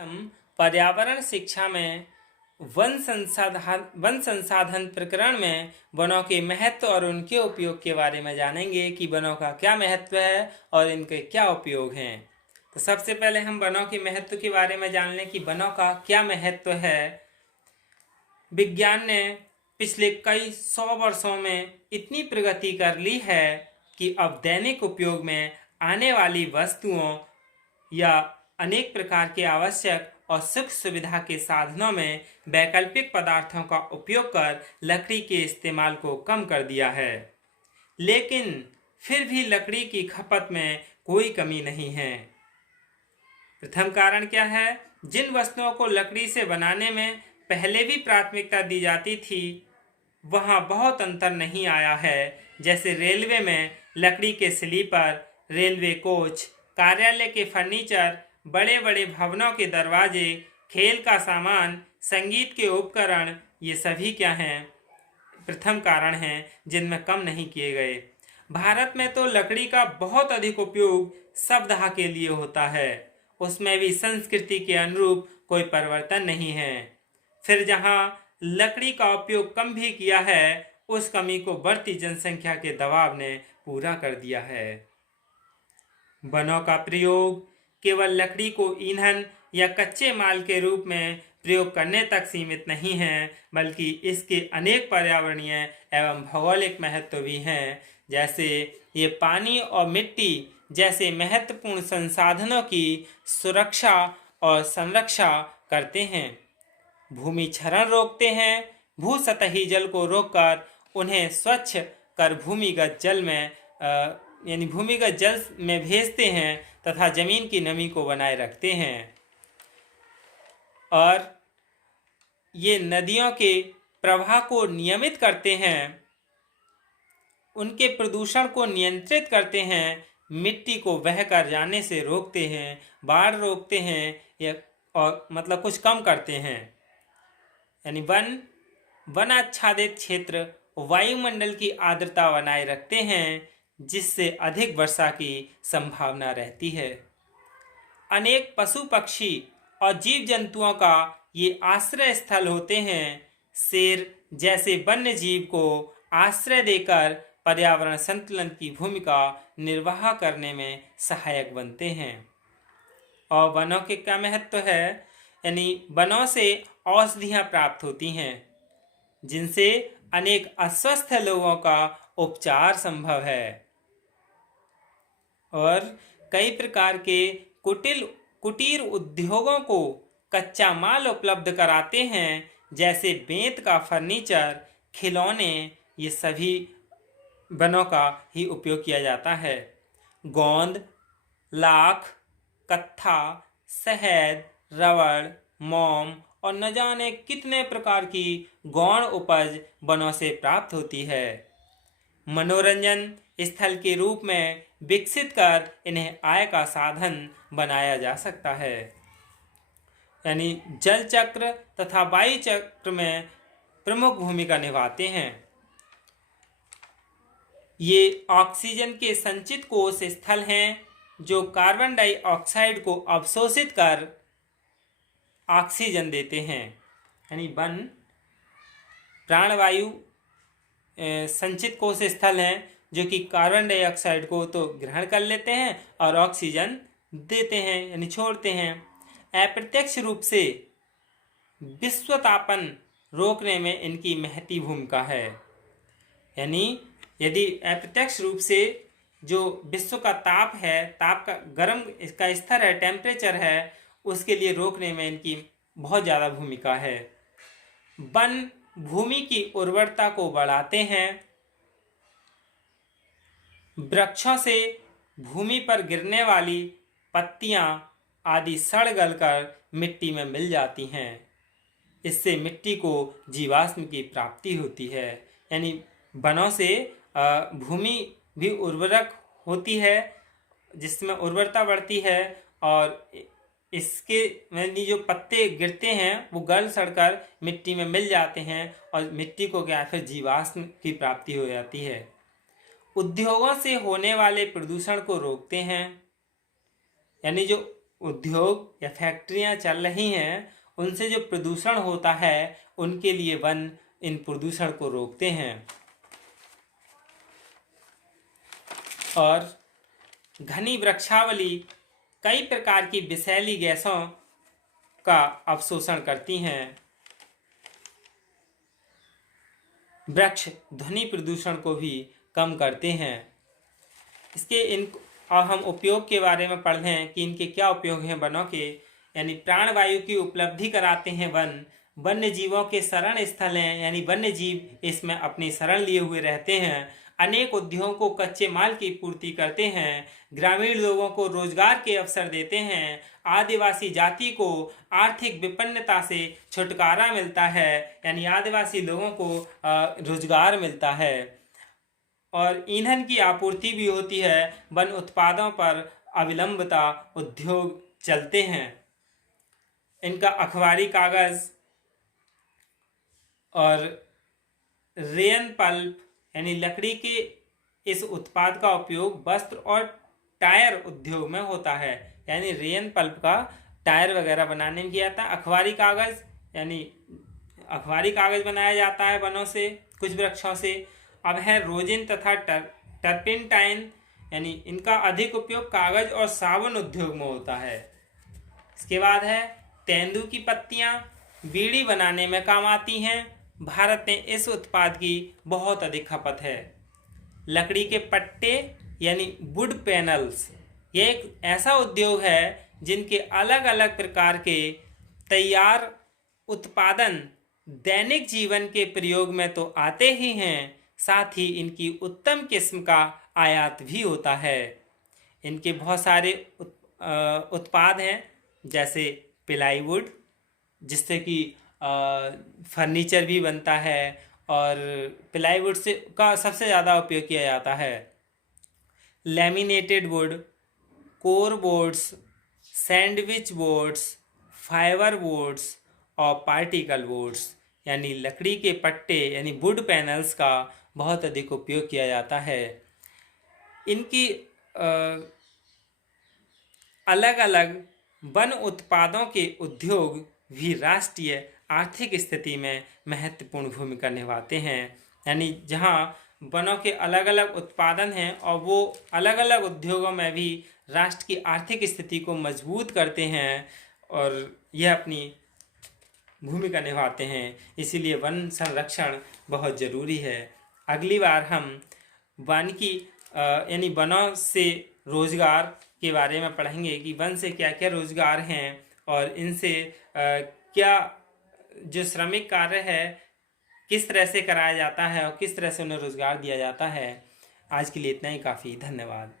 हम पर्यावरण शिक्षा में वन संसाधन प्रकरण में वनों के महत्व और उनके उपयोग के बारे में जानेंगे कि वनों का क्या महत्व है और इनके क्या उपयोग हैं। तो सबसे पहले हम वनों के महत्व के बारे में जान लें कि वनों का क्या महत्व है। विज्ञान ने पिछले कई 100 वर्षों में इतनी प्रगति कर ली है कि अब दैनिक उपयोग में आने वाली वस्तुओं या अनेक प्रकार के आवश्यक और सुख सुविधा के साधनों में वैकल्पिक पदार्थों का उपयोग कर लकड़ी के इस्तेमाल को कम कर दिया है। लेकिन फिर भी लकड़ी की खपत में कोई कमी नहीं है। प्रथम कारण क्या है? जिन वस्तुओं को लकड़ी से बनाने में पहले भी प्राथमिकता दी जाती थी वहां बहुत अंतर नहीं आया है। जैसे रेलवे में लकड़ी के स्लीपर, रेलवे कोच, कार्यालय के फर्नीचर, बड़े बड़े भवनों के दरवाजे, खेल का सामान, संगीत के उपकरण, ये सभी क्या हैं? प्रथम कारण हैं जिनमें कम नहीं किए गए। भारत में तो लकड़ी का बहुत अधिक उपयोग शवदाह के लिए होता है, उसमें भी संस्कृति के अनुरूप कोई परिवर्तन नहीं है। फिर जहां लकड़ी का उपयोग कम भी किया है, उस कमी को बढ़ती जनसंख्या के दबाव ने पूरा कर दिया है। वनों का प्रयोग केवल लकड़ी को ईंधन या कच्चे माल के रूप में प्रयोग करने तक सीमित नहीं है, बल्कि इसके अनेक पर्यावरणीय एवं भौगोलिक महत्व भी हैं। जैसे ये पानी और मिट्टी जैसे महत्वपूर्ण संसाधनों की सुरक्षा और संरक्षा करते हैं, भूमि क्षरण रोकते हैं, भूसतही जल को रोककर उन्हें स्वच्छ कर भूमिगत जल में भेजते हैं तथा जमीन की नमी को बनाए रखते हैं। और ये नदियों के प्रवाह को नियमित करते हैं, उनके प्रदूषण को नियंत्रित करते हैं, मिट्टी को बहकर जाने से रोकते हैं, बाढ़ रोकते हैं और कुछ कम करते हैं। यानी वन आच्छादित क्षेत्र वायुमंडल की आर्द्रता बनाए रखते हैं, जिससे अधिक वर्षा की संभावना रहती है। अनेक पशु पक्षी और जीव जंतुओं का ये आश्रय स्थल होते हैं। शेर जैसे वन्य जीव को आश्रय देकर पर्यावरण संतुलन की भूमिका निर्वाह करने में सहायक बनते हैं। और वनों के क्या महत्व है? यानी वनों से औषधियाँ प्राप्त होती हैं, जिनसे अनेक अस्वस्थ लोगों का उपचार संभव है। और कई प्रकार के कुटीर उद्योगों को कच्चा माल उपलब्ध कराते हैं, जैसे बेंत का फर्नीचर, खिलौने, ये सभी वनों का ही उपयोग किया जाता है। गोंद, लाख, कत्था, शहद, रबड़, मोम और न जाने कितने प्रकार की गौण उपज वनों से प्राप्त होती है। मनोरंजन स्थल के रूप में विकसित कर इन्हें आय का साधन बनाया जा सकता है। यानी जल चक्र तथा वायु चक्र में प्रमुख भूमिका निभाते हैं। ये ऑक्सीजन के संचित कोश स्थल हैं, जो कार्बन डाइऑक्साइड को अवशोषित कर ऑक्सीजन देते हैं। यानी वन प्राणवायु संचित कोश स्थल हैं, जो कि कार्बन डाइऑक्साइड को तो ग्रहण कर लेते हैं और ऑक्सीजन देते हैं, यानी छोड़ते हैं। अप्रत्यक्ष रूप से विश्व तापन रोकने में इनकी महती भूमिका है। यानी यदि अप्रत्यक्ष रूप से जो विश्व का ताप है, ताप का गर्म इसका स्तर है, टेम्परेचर है, उसके लिए रोकने में इनकी बहुत ज़्यादा भूमिका है। वन भूमि की उर्वरता को बढ़ाते हैं। वृक्षों से भूमि पर गिरने वाली पत्तियां आदि सड़ गलकर मिट्टी में मिल जाती हैं। इससे मिट्टी को जीवाश्म की प्राप्ति होती है। यानी वनों से भूमि भी उर्वरक होती है, जिसमें उर्वरता बढ़ती है, और इसके जो पत्ते गिरते हैं वो गल सड़कर मिट्टी में मिल जाते हैं और मिट्टी को फिर जीवाश्म की प्राप्ति हो जाती है। उद्योगों से होने वाले प्रदूषण को रोकते हैं। यानी जो उद्योग या फैक्ट्रियां चल रही हैं उनसे जो प्रदूषण होता है उनके लिए वन इन प्रदूषण को रोकते हैं। और घनी वृक्षावली कई प्रकार की विषैली गैसों का अवशोषण करती हैं। वृक्ष ध्वनि प्रदूषण को भी कम करते हैं। इसके और हम उपयोग के बारे में पढ़ लें कि इनके क्या उपयोग हैं वनों के, यानी प्राणवायु की उपलब्धि कराते हैं वन। वन्य जीवों के शरण स्थल हैं, यानी वन्य जीव इसमें अपनी शरण लिए हुए रहते हैं। अनेक उद्योगों को कच्चे माल की पूर्ति करते हैं। ग्रामीण लोगों को रोजगार के अवसर देते हैं। आदिवासी जाति को आर्थिक विपन्नता से छुटकारा मिलता है, यानी आदिवासी लोगों को रोजगार मिलता है। और ईंधन की आपूर्ति भी होती है। वन उत्पादों पर अविलंबता उद्योग चलते हैं। इनका अखबारी कागज और रेयन पल्प यानी लकड़ी के इस उत्पाद का उपयोग वस्त्र और टायर उद्योग में होता है। यानी रेयन पल्प का टायर वगैरह बनाने में किया जाता है। अखबारी कागज यानी अखबारी कागज बनाया जाता है वनों से, कुछ वृक्षों से। अब है रोजिन तथा टर्पेंटाइन, यानी इनका अधिक उपयोग कागज और साबुन उद्योग में होता है। इसके बाद है तेंदू की पत्तियां बीड़ी बनाने में काम आती हैं। भारत में इस उत्पाद की बहुत अधिक खपत है। लकड़ी के पट्टे यानी वुड पैनल्स, यह एक ऐसा उद्योग है जिनके अलग अलग प्रकार के तैयार उत्पादन दैनिक जीवन के प्रयोग में तो आते ही हैं, साथ ही इनकी उत्तम किस्म का आयात भी होता है। इनके बहुत सारे उत्पाद हैं, जैसे प्लाईवुड जिससे कि फर्नीचर भी बनता है, और प्लाईवुड से का सबसे ज़्यादा उपयोग किया जाता है। Laminated would, core boards, sandwich boards, fibre boards और पार्टिकल बोर्ड्स, यानी लकड़ी के पट्टे यानी वुड पैनल्स का बहुत अधिक उपयोग किया जाता है। इनकी अलग अलग वन उत्पादों के उद्योग भी राष्ट्रीय आर्थिक स्थिति में महत्वपूर्ण भूमिका निभाते हैं। यानी जहाँ वनों के अलग अलग उत्पादन हैं और वो अलग अलग उद्योगों में भी राष्ट्र की आर्थिक स्थिति को मजबूत करते हैं और यह अपनी भूमिका निभाते हैं। इसीलिए वन संरक्षण बहुत ज़रूरी है। अगली बार हम वानिकी यानी वनों से रोजगार के बारे में पढ़ेंगे कि वन से क्या क्या रोजगार हैं और इनसे क्या जो श्रमिक कार्य है किस तरह से कराया जाता है और किस तरह से उन्हें रोजगार दिया जाता है। आज के लिए इतना ही काफ़ी। धन्यवाद।